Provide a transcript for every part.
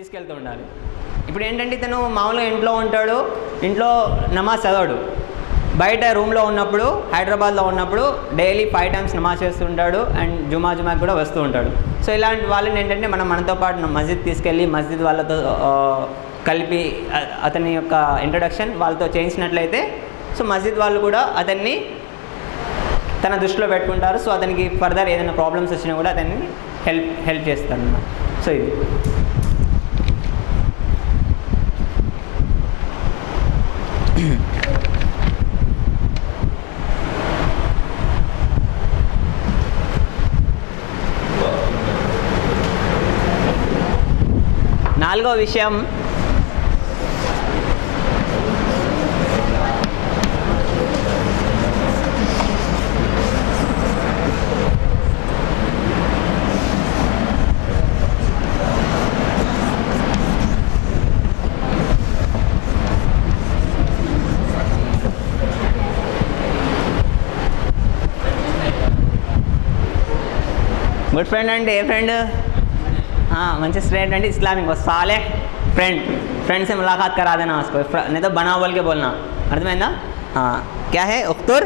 తీసుకెళ్తూ ఉండాలి. ఇప్పుడు ఏంటంటే ఇతను మామూలుగా ఇంట్లో ఉంటాడు, ఇంట్లో నమాజ్ చదవడు, బయట రూమ్లో ఉన్నప్పుడు హైదరాబాద్లో ఉన్నప్పుడు డైలీ 5 times నమాజ్ చేస్తుంటాడు అండ్ జుమాకి కూడా వస్తూ ఉంటాడు. సో ఇలాంటి వాళ్ళని ఏంటంటే మనతో పాటు మస్జిద్ తీసుకెళ్ళి మస్జిద్ వాళ్ళతో కలిపి అతని యొక్క ఇంట్రడక్షన్ వాళ్ళతో చేయించినట్లయితే సో మస్జిద్ వాళ్ళు కూడా అతన్ని తన దృష్టిలో పెట్టుకుంటారు. సో అతనికి ఫర్దర్ ఏదైనా ప్రాబ్లమ్స్ వచ్చినా కూడా అతన్ని హెల్ప్ చేస్తారు అన్నమాట. సో ఇది నాలుగో విషయం गुड फ्रेंड అంటే ఏ ఫ్రెండ్ మంచి फ्रेंड అంటే इस्लामिक वो सालेह फ्रेंड से मुलाकात करा देना उसको, नहीं तो बना बोल के बोलना, అర్థమైందా? क्या है उख्तुर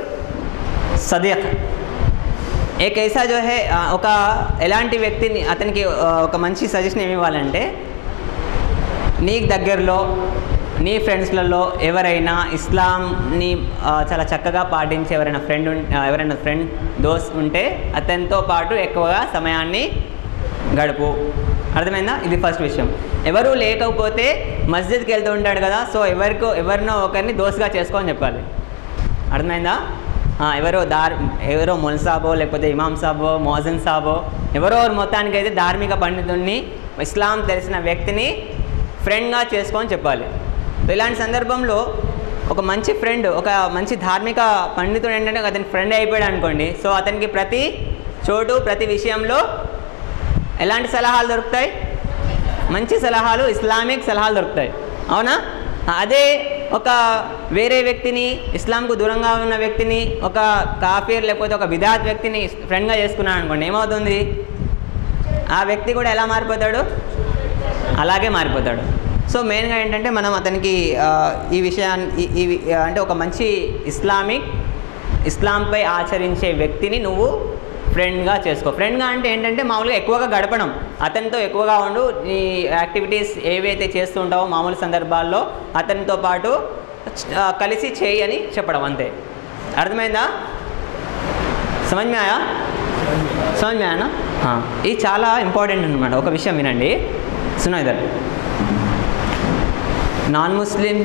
सदीक एक ऐसा जो है ఒక ఎలాంటి వ్యక్తిని అతనికి ఒక మంచి సజెషన్ ఏమి ఇవ్వాలంటే నీకు దగ్గరలో నీ ఫ్రెండ్స్లలో ఎవరైనా ఇస్లాంని చాలా చక్కగా పాటించే ఎవరైనా ఫ్రెండ్ దోస్త్ ఉంటే అతనితో పాటు ఎక్కువగా సమయాన్ని గడుపు, అర్థమైందా? ఇది ఫస్ట్ విషయం. ఎవరు లేకపోతే మస్జిద్కి వెళ్తూ ఉంటాడు కదా, సో ఎవరినో ఒకరిని దోస్తుగా చేసుకోని చెప్పాలి, అర్థమైందా? ఎవరో మొల్ సాబో లేకపోతే ఇమాం సాబో మోజన్ సాబో ఎవరో మొత్తానికి అయితే ధార్మిక పండితుడిని ఇస్లాం తెలిసిన వ్యక్తిని ఫ్రెండ్గా చేసుకొని చెప్పాలి. ఇలాంటి సందర్భంలో ఒక మంచి ఫ్రెండ్, ఒక మంచి ధార్మిక పండితుడు ఏంటంటే అతని ఫ్రెండ్ అయిపోయాడు అనుకోండి, సో అతనికి ప్రతి చోటు ప్రతి విషయంలో ఎలాంటి సలహాలు దొరుకుతాయి? మంచి సలహాలు, ఇస్లామిక్ సలహాలు దొరుకుతాయి, అవునా? అదే ఒక వేరే వ్యక్తిని, ఇస్లాంకు దూరంగా ఉన్న వ్యక్తిని, ఒక కాఫీర్ లేకపోతే ఒక బిదాత్ వ్యక్తిని ఫ్రెండ్గా చేసుకున్నాడు అనుకోండి, ఏమవుతుంది? ఆ వ్యక్తి కూడా ఎలా మారిపోతాడు? అలాగే మారిపోతాడు. సో మెయిన్గా ఏంటంటే మనం అతనికి ఈ విషయాన్ని అంటే ఒక మంచి ఇస్లాంపై ఆచరించే వ్యక్తిని నువ్వు ఫ్రెండ్గా చేసుకో. ఫ్రెండ్గా అంటే ఏంటంటే మామూలుగా ఎక్కువగా గడపడం, అతనితో ఎక్కువగా ఉండు, నీ యాక్టివిటీస్ ఏవైతే చేస్తూ ఉంటావో మామూలు సందర్భాల్లో అతనితో పాటు కలిసి చేయి అని చెప్పడం, అంతే. అర్థమైందా? సమజ్ మే ఆయా? ఇది చాలా ఇంపార్టెంట్ అనమాట. ఒక విషయం వినండి, సునో ఇదర్. నాన్ ముస్లిం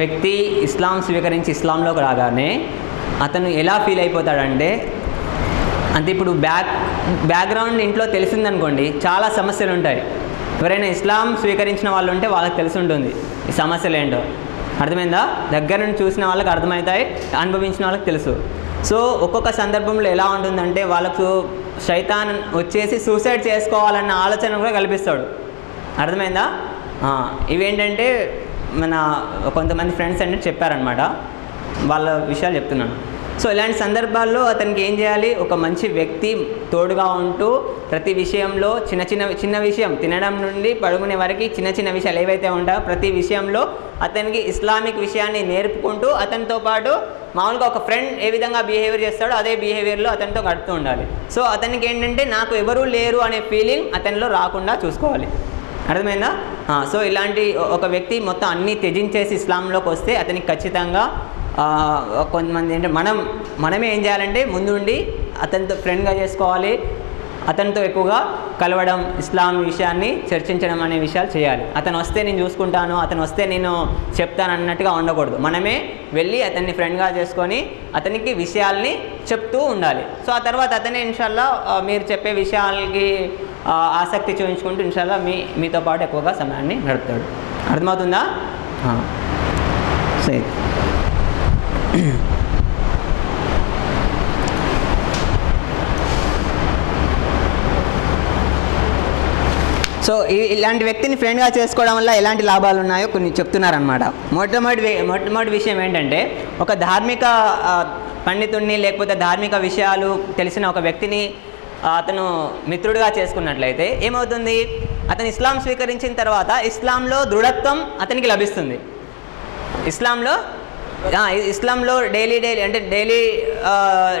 వ్యక్తి ఇస్లాం స్వీకరించి ఇస్లాంలోకి రాగానే అతను ఎలా ఫీల్ అయిపోతాడంటే, అంటే ఇప్పుడు బ్యాక్గ్రౌండ్ ఇంట్లో తెలిసిందనుకోండి చాలా సమస్యలు ఉంటాయి. ఎవరైనా ఇస్లాం స్వీకరించిన వాళ్ళు ఉంటే వాళ్ళకి తెలిసి ఉంటుంది ఈ సమస్యలు ఏంటో, అర్థమైందా? దగ్గర నుండి చూసిన వాళ్ళకి అర్థమవుతాయి, అనుభవించిన వాళ్ళకి తెలుసు. సో ఒక్కొక్క సందర్భంలో ఎలా ఉంటుందంటే వాళ్ళకు శైతాన్ వచ్చేసి సూసైడ్ చేసుకోవాలన్న ఆలోచన కూడా కల్పిస్తాడు, అర్థమైందా? ఇవేంటంటే మన కొంతమంది ఫ్రెండ్స్ అంటే చెప్పారనమాట, వాళ్ళ విషయాలు చెప్తున్నాను. సో ఇలాంటి సందర్భాల్లో అతనికి ఏం చేయాలి? ఒక మంచి వ్యక్తి తోడుగా ఉంటూ ప్రతి విషయంలో చిన్న విషయం, తినడం నుండి పడుకునే వరకు చిన్న విషయాలు ఏవైతే ఉంటాయో ప్రతి విషయంలో అతనికి ఇస్లామిక్ విషయాన్ని నేర్పుకుంటూ అతనితో పాటు మామూలుగా ఒక ఫ్రెండ్ ఏ విధంగా బిహేవియర్ చేస్తాడో అదే బిహేవియర్లో అతనితో గడుపుతూ ఉండాలి. సో అతనికి ఏంటంటే నాకు ఎవరూ లేరు అనే ఫీలింగ్ అతనిలో రాకుండా చూసుకోవాలి, అర్థమైందా? సో ఇలాంటి ఒక వ్యక్తి మొత్తం అన్నీ త్యజించేసి ఇస్లాంలోకి వస్తే అతనికి ఖచ్చితంగా కొంతమంది ఏంటంటే మనమే ఏం చేయాలంటే ముందుండి అతనితో ఫ్రెండ్గా చేసుకోవాలి, అతనితో ఎక్కువగా కలవడం, ఇస్లాం విషయాన్ని చర్చించడం అనే విషయాలు చేయాలి. అతను వస్తే నేను చూసుకుంటాను, అతను వస్తే నేను చెప్తాను అన్నట్టుగా ఉండకూడదు. మనమే వెళ్ళి అతన్ని ఫ్రెండ్గా చేసుకొని అతనికి విషయాల్ని చెప్తూ ఉండాలి. సో ఆ తర్వాత అతనే ఇన్షాల్లా మీరు చెప్పే విషయాలకి ఆసక్తి చూపించుకుంటూ ఇన్షాల్లా మీతో పాటు ఎక్కువగా సమయాన్ని గడుపుతాడు, అర్థమవుతుందా? సరే. సో ఇలాంటి వ్యక్తిని ఫ్రెండ్గా చేసుకోవడం వల్ల ఎలాంటి లాభాలు ఉన్నాయో కొన్ని చెప్తున్నారనమాట. మొట్టమొదటి విషయం ఏంటంటే ఒక ధార్మిక పండితుడిని లేకపోతే ధార్మిక విషయాలు తెలిసిన ఒక వ్యక్తిని అతను మిత్రుడిగా చేసుకున్నట్లయితే ఏమవుతుంది? అతను ఇస్లాం స్వీకరించిన తర్వాత ఇస్లాంలో దృఢత్వం అతనికి లభిస్తుంది. ఇస్లాంలో డైలీ అంటే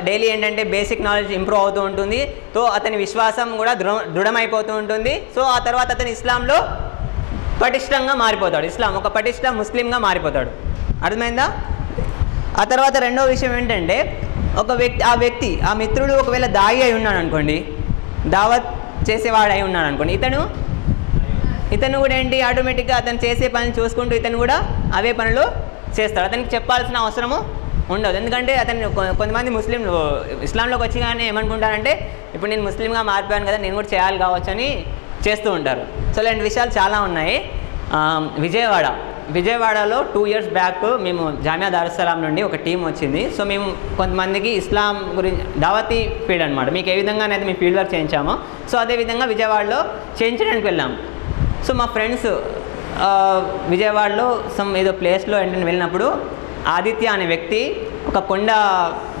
డైలీ ఏంటంటే బేసిక్ నాలెడ్జ్ ఇంప్రూవ్ అవుతూ ఉంటుంది. సో అతని విశ్వాసం కూడా దృఢమైపోతూ ఉంటుంది. సో ఆ తర్వాత అతను ఇస్లాంలో పటిష్టంగా మారిపోతాడు. ఒక పటిష్ట ముస్లింగా మారిపోతాడు. అర్థమైందా? ఆ తర్వాత రెండో విషయం ఏంటంటే ఆ మిత్రుడు ఒకవేళ దాయి అయి ఉన్నాడు అనుకోండి, దావత్ చేసేవాడు అయి ఉన్నాడు అనుకోండి, ఇతను కూడా ఏంటి ఆటోమేటిక్గా అతను చేసే పని చూసుకుంటూ ఇతను కూడా అవే పనులు చేస్తాడు. అతనికి చెప్పాల్సిన అవసరము ఉండదు. ఎందుకంటే అతను కొంతమంది ముస్లింలు ఇస్లాంలోకి వచ్చి కానీ ఏమనుకుంటారంటే ఇప్పుడు నేను ముస్లింగా మారిపోయాను కదా, నేను కూడా చేయాలి కావచ్చు అని చేస్తూ ఉంటారు. సో ఇలాంటి విషయాలు చాలా ఉన్నాయి. విజయవాడలో 2 years బ్యాక్ మేము జామియా దారుస్సలాం నుండి ఒక టీం వచ్చింది. సో మేము కొంతమందికి ఇస్లాం గురించి దావతీ ఫీల్డ్ అనమాట, మీకు ఏ విధంగా అయితే మేము ఫీల్డ్ వర్క్ చేయించామో సో అదేవిధంగా విజయవాడలో చేయించడానికి వెళ్ళాం. సో మా ఫ్రెండ్స్ విజయవాడలో ఏదో ప్లేస్లో ఏంటంటే వెళ్ళినప్పుడు ఆదిత్య అనే వ్యక్తి ఒక కొండ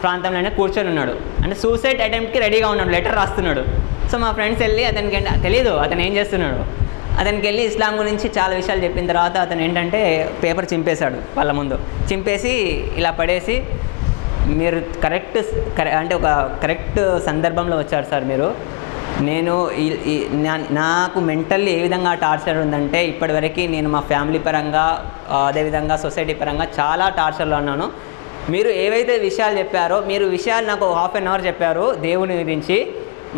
ప్రాంతంలోనే కూర్చొని ఉన్నాడు. అంటే సూసైడ్ అటెంప్ట్కి రెడీగా ఉన్నాడు, లెటర్ రాస్తున్నాడు. సో మా ఫ్రెండ్స్ వెళ్ళి అతనికి తెలీదు అతను ఏం చేస్తున్నాడు. అతనికి వెళ్ళి ఇస్లాం గురించి చాలా విషయాలు చెప్పిన తర్వాత అతను ఏంటంటే పేపర్ చింపేశాడు వాళ్ళ ముందు. చింపేసి ఇలా పడేసి, మీరు అంటే ఒక కరెక్ట్ సందర్భంలో వచ్చారు సార్ మీరు. నాకు మెంటల్లీ ఏ విధంగా టార్చర్ ఉందంటే ఇప్పటివరకు నేను మా ఫ్యామిలీ పరంగా అదేవిధంగా సొసైటీ పరంగా చాలా టార్చర్లో ఉన్నాను. మీరు ఏవైతే విషయాలు చెప్పారో విషయాలు నాకు 1/2 hour చెప్పారు దేవుని గురించి.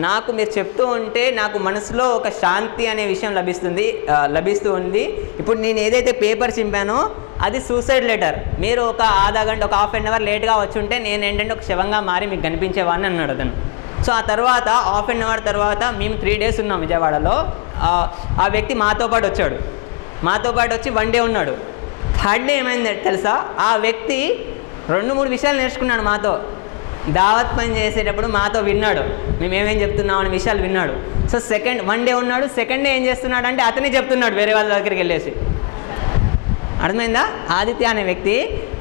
నాకు మీరు చెప్తూ ఉంటే నాకు మనసులో ఒక శాంతి అనే విషయం లభిస్తూ ఉంది. ఇప్పుడు నేను ఏదైతే పేపర్ చింపానో అది సూసైడ్ లెటర్. మీరు ఒక ½ గంట ఒక 1/2 hour లేట్గా వచ్చి ఉంటే నేను ఏంటంటే ఒక శవంగా మారి మీకు కనిపించేవాడిని అన్నాడు అతను. సో ఆ తర్వాత 1/2 hour తర్వాత మేము 3 days ఉన్నాం విజయవాడలో. ఆ వ్యక్తి మాతో పాటు వచ్చి 1 day ఉన్నాడు. 3rd day ఏమైంది తెలుసా, ఆ వ్యక్తి 2-3 విషయాలు నేర్చుకున్నాడు మాతో. దావత్ పని చేసేటప్పుడు మాతో విన్నాడు, మేము ఏమేం చెప్తున్నాం అనే విషయాలు విన్నాడు. సో 1 day ఉన్నాడు. 2nd day ఏం చేస్తున్నాడు అంటే అతనే చెప్తున్నాడు వేరే వాళ్ళ దగ్గరికి వెళ్ళేసి. అర్థమైందా? ఆదిత్య అనే వ్యక్తి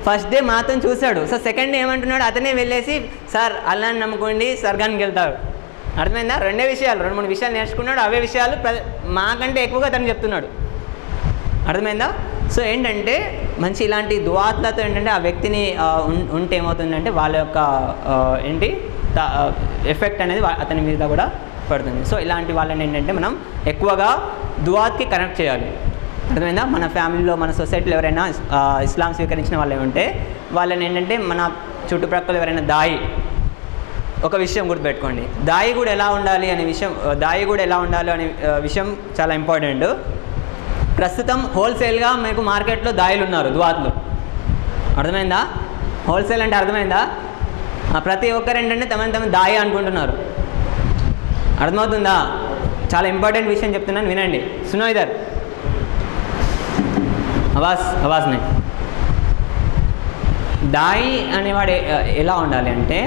1st day మాతో చూశాడు. సో 2nd day ఏమంటున్నాడు, అతనే వెళ్ళేసి సార్ అల్లాహ్ని నమ్ముకోండి స్వర్గానికి వెళ్తారు. అర్థమైందా? 2 విషయాలు 2-3 విషయాలు నేర్చుకున్నాడు. అవే విషయాలు మాకంటే ఎక్కువగా అతను చెప్తున్నాడు. అర్థమైందా? సో ఏంటంటే మంచి ఇలాంటి దుఆత్లతో ఏంటంటే ఆ వ్యక్తిని ఉంటే ఏమవుతుందంటే వాళ్ళ యొక్క ఎఫెక్ట్ అనేది అతని మీద కూడా పడుతుంది. సో ఇలాంటి వాళ్ళని ఏంటంటే మనం ఎక్కువగా దుఆత్కి కనెక్ట్ చేయాలి. అర్థమైందా? మన ఫ్యామిలీలో మన సొసైటీలో ఎవరైనా ఇస్లాం స్వీకరించిన వాళ్ళు ఉంటే వాళ్ళని ఏంటంటే మన చుట్టుప్రక్కల ఎవరైనా ఒక విషయం గుర్తుపెట్టుకోండి, దాయి కూడా ఎలా ఉండాలి అనే విషయం చాలా ఇంపార్టెంట్. ప్రస్తుతం హోల్సేల్గా మీకు మార్కెట్లో దాయిలు ఉన్నారు, దుఆత్లు. అర్థమైందా? హోల్సేల్ అంటే అర్థమైందా? ప్రతి ఒక్కరు ఏంటంటే తమను దాయి అనుకుంటున్నారు. అర్థమవుతుందా? చాలా ఇంపార్టెంట్ విషయం చెప్తున్నాను, వినండి. సునో ఇదర్ ఆవాజ్ నే. దాయి అనేవాడు ఎలా ఉండాలి అంటే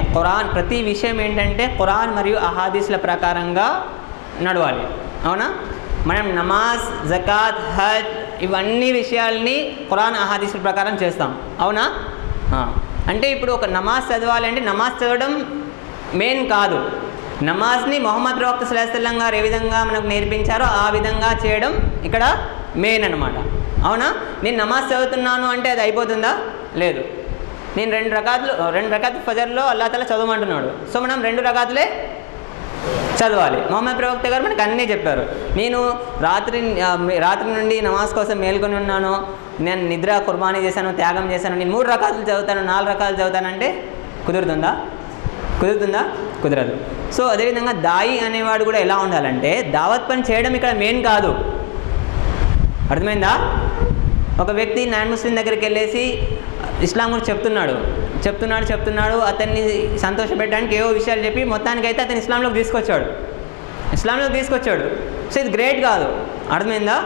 ప్రతి విషయం ఏంటంటే ఖురాన్ మరియు అహాదీస్ల ప్రకారంగా నడవాలి. అవునా? మనం నమాజ్, జకాత్, హజ్ ఇవన్నీ విషయాల్ని ఖురాన్ అహాదీస్ల ప్రకారం చేస్తాం. అవునా? అంటే ఇప్పుడు ఒక నమాజ్ చదవాలి అంటే నమాజ్ చదవడం మెయిన్ కాదు. నమాజ్ని మొహమ్మద్ ప్రవక్త సల్లల్లాహు అలైహి వసల్లం గారు ఏ విధంగా మనకు నేర్పించారో ఆ విధంగా చేయడం ఇక్కడ మెయిన్ అన్నమాట. అవునా? నేను నమాజ్ చదువుతున్నాను అంటే అది అయిపోతుందా? లేదు. నేను 2 రకాతులు ఫజర్లో అల్లాహ్ తాలా చదవమంటున్నాడు. సో మనం 2 రకాతులే చదవాలి. మొహమ్మద్ ప్రవక్త గారు మనకు అన్నీ చెప్పారు. నేను రాత్రి నుండి నమాజ్ కోసం మేల్కొని ఉన్నాను, నేను నిద్ర కుర్బానీ చేశాను, త్యాగం చేశాను, నేను 3 రకాతులు చదువుతాను, 4 రకాలు చదువుతానంటే కుదురుతుందా? కుదరదు. సో అదేవిధంగా దాయి అనేవాడు కూడా ఎలా ఉండాలంటే దావత్ పని చేయడం ఇక్కడ మెయిన్ కాదు. అర్థమైందా? ఒక వ్యక్తి నాన్ ముస్లిం దగ్గరికి వెళ్ళేసి ఇస్లాం గురించి చెప్తున్నాడు. అతన్ని సంతోషపెట్టడానికి ఏవో విషయాలు చెప్పి మొత్తానికైతే అతను ఇస్లాంలోకి తీసుకొచ్చాడు. సో ఇది గ్రేట్ కాదు. అర్థమైందా?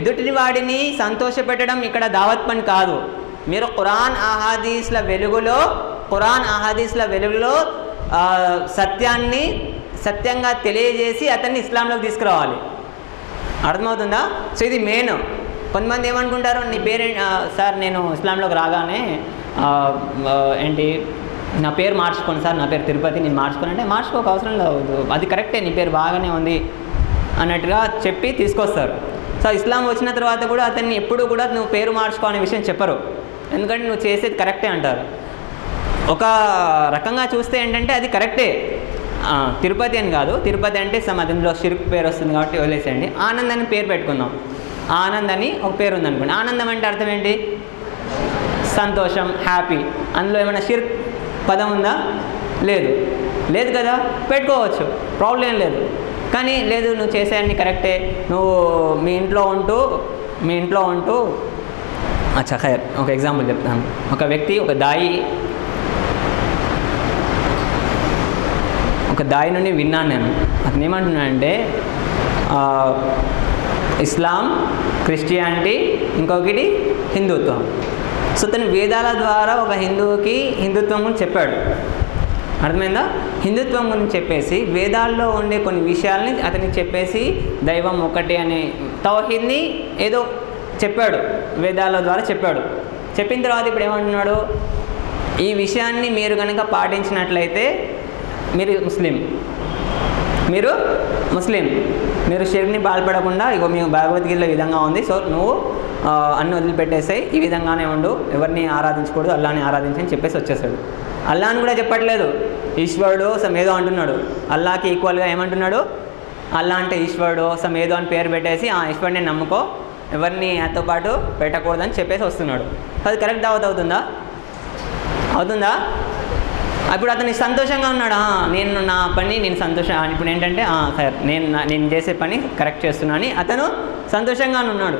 ఎదుటి వాడిని సంతోషపెట్టడం ఇక్కడ దావత్ పని కాదు. మీరు ఖురాన్ అహాదీస్ల వెలుగులో సత్యంగా తెలియజేసి అతన్ని ఇస్లాంలోకి తీసుకురావాలి. అర్థమవుతుందా? సో ఇది మెయిన్. కొంతమంది ఏమనుకుంటారు, నీ పేరు సార్ నేను ఇస్లాంలోకి రాగానే నా పేరు మార్చుకోండి సార్, నా పేరు తిరుపతి, నేను మార్చుకోను అంటే మార్చుకోక అవసరం లేదు. అది కరెక్టే, నీ పేరు బాగానే ఉంది, అన్నట్టుగా చెప్పి తీసుకొస్తారు. సో ఇస్లాం వచ్చిన తర్వాత కూడా అతన్ని ఎప్పుడు కూడా నువ్వు పేరు మార్చుకో అనే విషయం చెప్పరు, ఎందుకంటే నువ్వు చేసేది కరెక్టే అంటారు. ఒక రకంగా చూస్తే ఏంటంటే అది కరెక్టే, తిరుపతి అని కాదు, తిరుపతి అంటే అందులో షిర్క్ పేరు వస్తుంది కాబట్టి వదిలేసేయండి. ఆనంద్ అని పేరు పెట్టుకుందాం. ఆనంద్ అని ఒక పేరు ఉందనుకోండి. ఆనందం అంటే అర్థం ఏంటి? సంతోషం, హ్యాపీ. అందులో ఏమైనా షిర్క్ పదం ఉందా? లేదు, లేదు కదా, పెట్టుకోవచ్చు, ప్రాబ్లం లేదు. కానీ లేదు, నువ్వు చేసేవన్నీ కరెక్టే, నువ్వు మీ ఇంట్లో ఉంటూ అచ్చా ఖైర్, ఒక ఎగ్జాంపుల్ చెప్తాను. ఒక వ్యక్తి ఒక దాయి నుండి విన్నాను నేను. అతను ఏమంటున్నాడంటే ఇస్లాం, క్రిస్టియానిటీ, ఇంకొకటి హిందుత్వం. సో తను వేదాల ద్వారా ఒక హిందువుకి హిందుత్వం గురించి చెప్పాడు, అర్థమైందా? హిందుత్వం గురించి చెప్పేసి వేదాల్లో ఉండే కొన్ని విషయాల్ని అతనికి చెప్పేసి దైవం ఒకటి అనే తౌహీద్ని ఏదో చెప్పాడు, వేదాల ద్వారా చెప్పాడు. చెప్పిన తర్వాత ఇప్పుడు ఏమంటున్నాడు? ఈ విషయాన్ని మీరు కనుక పాటించినట్లయితే మీరు ముస్లిం, మీరు షిర్క్ని బాల్పడకుండా ఇగో మీ భగవద్గీతలో ఈ విధంగా ఉంది, సో నువ్వు అన్ని వదిలిపెట్టేసాయి, ఈ విధంగానే ఉండు, ఎవరిని ఆరాధించకూడదు, అల్లాని ఆరాధించని చెప్పేసి వచ్చేసాడు. అల్లాని కూడా చెప్పట్లేదు, ఈశ్వరుడు ఏదో అంటున్నాడు. అల్లాకి ఈక్వల్గా ఏమంటున్నాడు? అల్లా అంటే ఈశ్వరుడు ఏదో అని పేరు పెట్టేసి ఆ ఈశ్వరుని నమ్ముకో, ఎవరిని నాతో పాటు పెట్టకూడదని చెప్పేసి వస్తున్నాడు. అది కరెక్ట్ దావత్ అవుతుందా? అప్పుడు అతను సంతోషంగా ఉన్నాడు, నేను నా పని నేను సంతోషం, ఇప్పుడు ఏంటంటే సార్ నేను చేసే పని కరెక్ట్ చేస్తున్నా అని అతను సంతోషంగా ఉన్నాడు.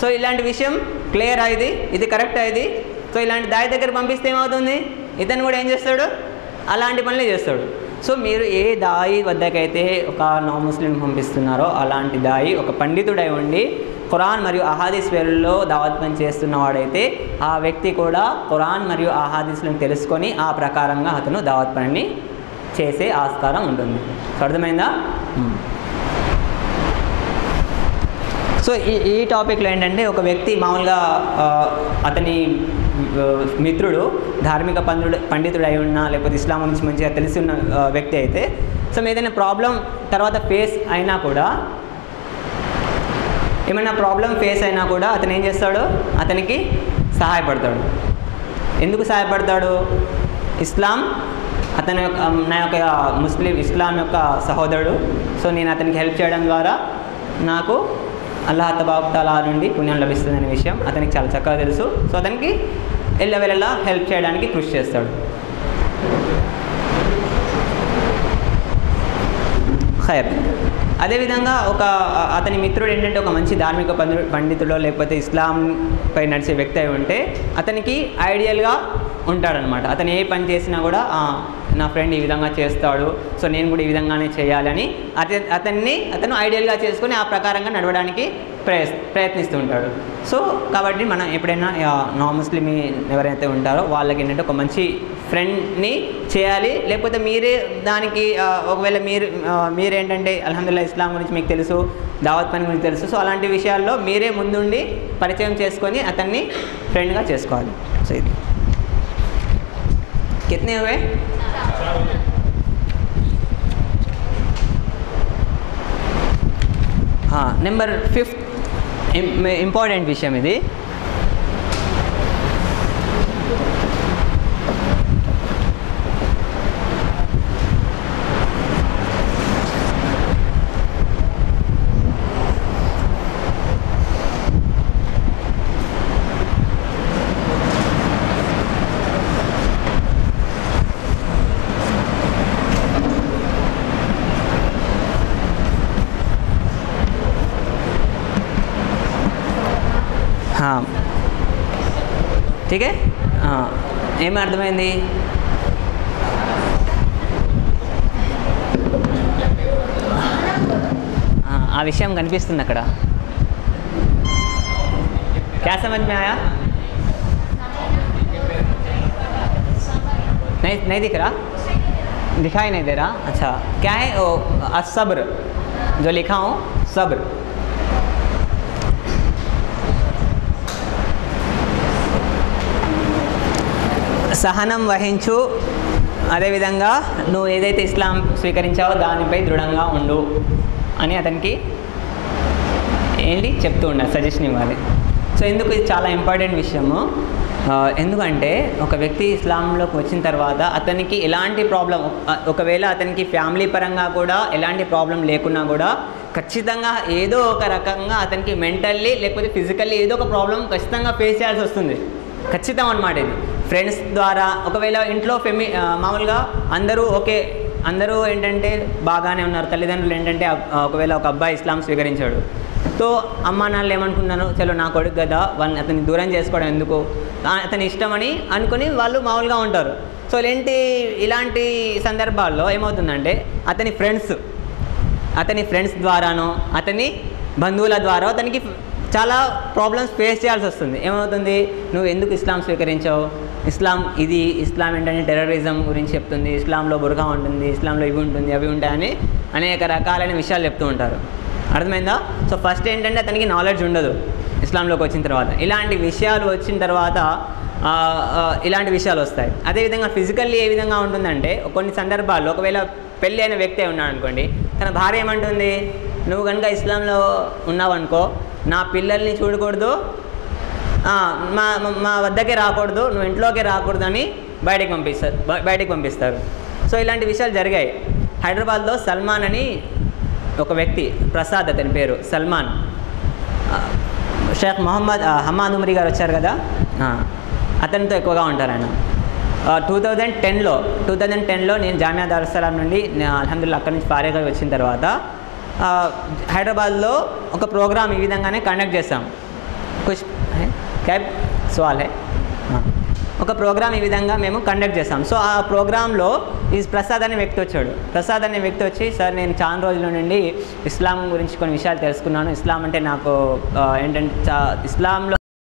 సో ఇలాంటి విషయం క్లియర్ అయింది, ఇది కరెక్ట్ అయింది. సో ఇలాంటి దాయి దగ్గర పంపిస్తే ఏమవుతుంది? ఇతను కూడా ఏం చేస్తాడు? అలాంటి పనులే చేస్తాడు. సో మీరు ఏ దాయి వద్దకైతే ఒక నాన్ ముస్లిం పంపిస్తున్నారో అలాంటి దాయి ఒక పండితుడై ఉండి ఖురాన్ మరియు అహాదీస్ వేరుల్లో దావత్ పని చేస్తున్నవాడైతే ఆ వ్యక్తి కూడా ఖురాన్ మరియు అహాదీస్లను తెలుసుకొని ఆ ప్రకారంగా అతను దావత్ పనిని చేసే ఆస్కారం ఉంటుంది. అర్థమైందా? సో ఈ టాపిక్లో ఏంటంటే ఒక వ్యక్తి మామూలుగా అతని మిత్రుడు ధార్మిక పండితుడు అయి ఉన్నా లేకపోతే ఇస్లాం గురించి మంచిగా తెలిసి ఉన్న వ్యక్తి అయితే సో ఏదైనా ప్రాబ్లం తర్వాత ఏమైనా ప్రాబ్లం ఫేస్ అయినా కూడా అతను ఏం చేస్తాడు? అతనికి సహాయపడతాడు. ఎందుకు సహాయపడతాడు? ఇస్లాం నా యొక్క ఇస్లాం యొక్క సహోదరుడు, సో నేను అతనికి హెల్ప్ చేయడం ద్వారా నాకు అల్లాహ్ తబారక్ నుండి పుణ్యం లభిస్తుందనే విషయం అతనికి చాలా చక్కగా తెలుసు. సో అతనికి ఎల్లవెల్లలా హెల్ప్ చేయడానికి కృషి చేస్తాడు. ఖైర్. అదేవిధంగా అతని మిత్రుడు ఏంటంటే ఒక మంచి ధార్మిక పండితుడో లేకపోతే ఇస్లాంపై నడిచే వ్యక్తి అయి ఉంటే అతనికి ఐడియల్గా ఉంటాడనమాట. అతను ఏ పని చేసినా కూడా నా ఫ్రెండ్ ఈ విధంగా చేస్తాడు, సో నేను కూడా ఈ విధంగానే చేయాలని అతను ఐడియల్గా చేసుకొని ఆ ప్రకారంగా నడవడానికి ప్రయత్నిస్తూ ఉంటాడు. సో కాబట్టి మనం ఎప్పుడైనా నాన్ ముస్లిం ఎవరైతే ఉంటారో వాళ్ళకి ఏంటంటే ఒక మంచి ఫ్రెండ్ని చేయాలి. లేకపోతే మీరే దానికి ఒకవేళ మీరేంటంటే అల్హమ్దులిల్లాహ్ ఇస్లాం గురించి మీకు తెలుసు, దావత్ పని గురించి తెలుసు, సో అలాంటి విషయాల్లో మీరే ముందుండి పరిచయం చేసుకొని అతన్ని ఫ్రెండ్గా చేసుకోవాలి. సో ఇది कितने हुए? నెంబర్ 5 ఇంపార్టెంట్ విషయం ఇది. ठीक है, ఏమి అర్థమైంది? ఆ విషయం కనిపిస్తుంది అక్కడ. क्या समझ में आया? नहीं दिख रहा, दिखाई नहीं दे रहा. अच्छा, क्या है? असब्र जो लिखा हूँ, सब्र. సహనం వహించు, అదేవిధంగా నువ్వు ఏదైతే ఇస్లాం స్వీకరించావో దానిపై దృఢంగా ఉండు అని అతనికి ఏంటి చెప్తూ ఉండాలి, సజెషన్ ఇవ్వాలి. సో ఎందుకు ఇది చాలా ఇంపార్టెంట్ విషయము, ఎందుకంటే ఒక వ్యక్తి ఇస్లాంలోకి వచ్చిన తర్వాత అతనికి ఎలాంటి ప్రాబ్లం, ఒకవేళ అతనికి ఫ్యామిలీ పరంగా కూడా ఎలాంటి ప్రాబ్లం లేకున్నా కూడా ఖచ్చితంగా ఏదో ఒక రకంగా అతనికి మెంటల్లీ లేకపోతే ఫిజికల్లీ ఏదో ఒక ప్రాబ్లం ఖచ్చితంగా ఫేస్ చేయాల్సి వస్తుంది. ఖచ్చితం అన్నమాట ఇది. ఫ్రెండ్స్ ద్వారా, ఒకవేళ ఇంట్లో మామూలుగా అందరూ ఏంటంటే బాగానే ఉన్నారు, తల్లిదండ్రులు ఏంటంటే ఒకవేళ ఒక అబ్బాయి ఇస్లాం స్వీకరించాడు, సో అమ్మా నాన్నలు ఏమనుకున్నాను, చలో నా కొడుకు కదా, వాళ్ళని అతన్ని దూరం చేసుకోవడం ఎందుకు, అతని ఇష్టమని అనుకుని వాళ్ళు మామూలుగా ఉంటారు. సో ఇలాంటి సందర్భాల్లో ఏమవుతుందంటే అతని ఫ్రెండ్స్ ద్వారానో అతని బంధువుల ద్వారా అతనికి చాలా ప్రాబ్లమ్స్ ఫేస్ చేయాల్సి వస్తుంది. ఏమవుతుంది, నువ్వు ఎందుకు ఇస్లాం స్వీకరించావు, ఇస్లాం ఏంటంటే టెర్రరిజం గురించి చెప్తుంది, ఇస్లాంలో బుర్కా ఉంటుంది, ఇస్లాంలో ఇవి ఉంటుంది అవి ఉంటాయని అనేక రకాలైన విషయాలు చెప్తూ ఉంటారు. అర్థమైందా? సో ఫస్ట్ ఏంటంటే అతనికి నాలెడ్జ్ ఉండదు ఇస్లాంలోకి వచ్చిన తర్వాత. ఇలాంటి విషయాలు వచ్చిన తర్వాత ఇలాంటి విషయాలు వస్తాయి. అదేవిధంగా ఫిజికల్లీ ఏ విధంగా ఉంటుందంటే కొన్ని సందర్భాల్లో ఒకవేళ పెళ్ళి అయిన వ్యక్తి ఉన్నాడు అనుకోండి, తన భార్య ఏమంటుంది, నువ్వు కనుక ఇస్లాంలో ఉన్నావనుకో నా పిల్లల్ని చూడకూడదు, మా వద్దకే రాకూడదు, నువ్వు ఇంట్లోకే రాకూడదు అని బయటికి పంపిస్తారు. సో ఇలాంటి విషయాలు జరిగాయి. హైదరాబాద్లో సల్మాన్ అని ఒక వ్యక్తి, ప్రసాద్ అతని పేరు, సల్మాన్, షేక్ మొహమ్మద్ హమాద్ ఉమరీ గారు వచ్చారు కదా, అతనితో ఎక్కువగా ఉంటారు ఆయన. 2010లో నేను జామియా దారుస్సలాం నుండి అల్హమ్దులిల్లాహ్ అక్కడి నుంచి ఫారిగ్ అయి వచ్చిన తర్వాత హైదరాబాద్లో ఒక ప్రోగ్రామ్ ఈ విధంగానే కండక్ట్ చేస్తాం. ఒక ప్రోగ్రామ్ ఈ విధంగా మేము కండక్ట్ చేస్తాం. సో ఆ ప్రోగ్రాంలో ఈ ప్రసాద్ అనే వ్యక్తి వచ్చాడు. ప్రసాద్ అనే వ్యక్తి వచ్చి, సార్ నేను చాలా రోజుల నుండి ఇస్లాం గురించి కొన్ని విషయాలు తెలుసుకున్నాను, ఇస్లాం అంటే నాకు ఏంటంటే ఇస్లాంలో